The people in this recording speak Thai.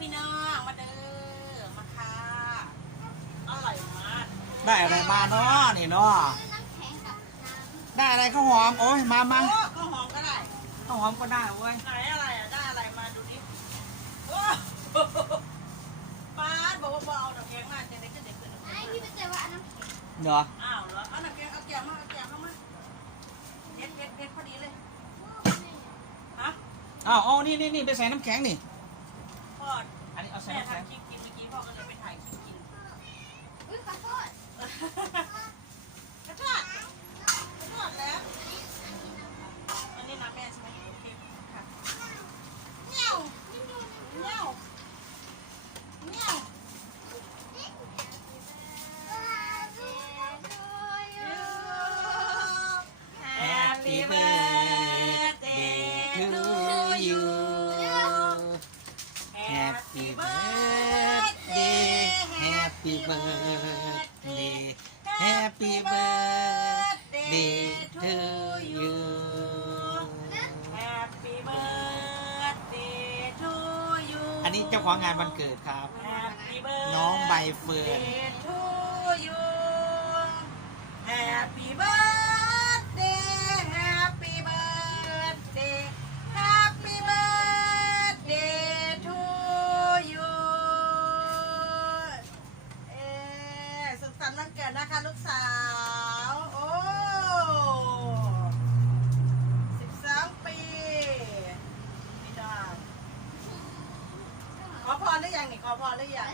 พี่น้อมาเด้อมาค่อร่อยมากได้อะไรมาเนาะนี่เนาะได้อะไรข้าวหอมโอ้ยมามาข้าวหอมก็ได้ข้าวหอมก็ได้เว้ยไหนอะไรอ่ะได้อะไรมาดูนี่ป้าบอกว่าเบาหนัำแข็งมาเด็กเด็กขึ้นไอ้พเด็กเจอว่าน้ำแข็งเหรออ้าวเหรอเอาน้ำแข็งเอาแก้มเอาแก้มเอาแก้มเด็ดเด็ดพอดีเลยฮะอ้าวอ๋อนี่นี่นี่ไปใส่น้ำแข็งนี่อดอันนี้เอาแซ่บแซ่บคลิปเมื่อกี้พ่อก็เลยไปถ่ายคลิปกินขอโทษขอโทษขอโทษแล้ว อันนี้น้ำแม่ใช่ไหมโอเคค่ะเน่ยเน่ยเน่ยเฮ้ยเฮ้ปี้เบิร์ดดีแฮปปี้เบิร์ดดีทูยูแฮปปี้เบิร์ดดีทูยูอันนี้เจ้าของงานวันเกิดครับ น้องใบเฟิร์นนะคะลูกสาว โอ้สสิบ12ปี พี่ดาวขอพรหรือยังนี่ขอพรหรือยัง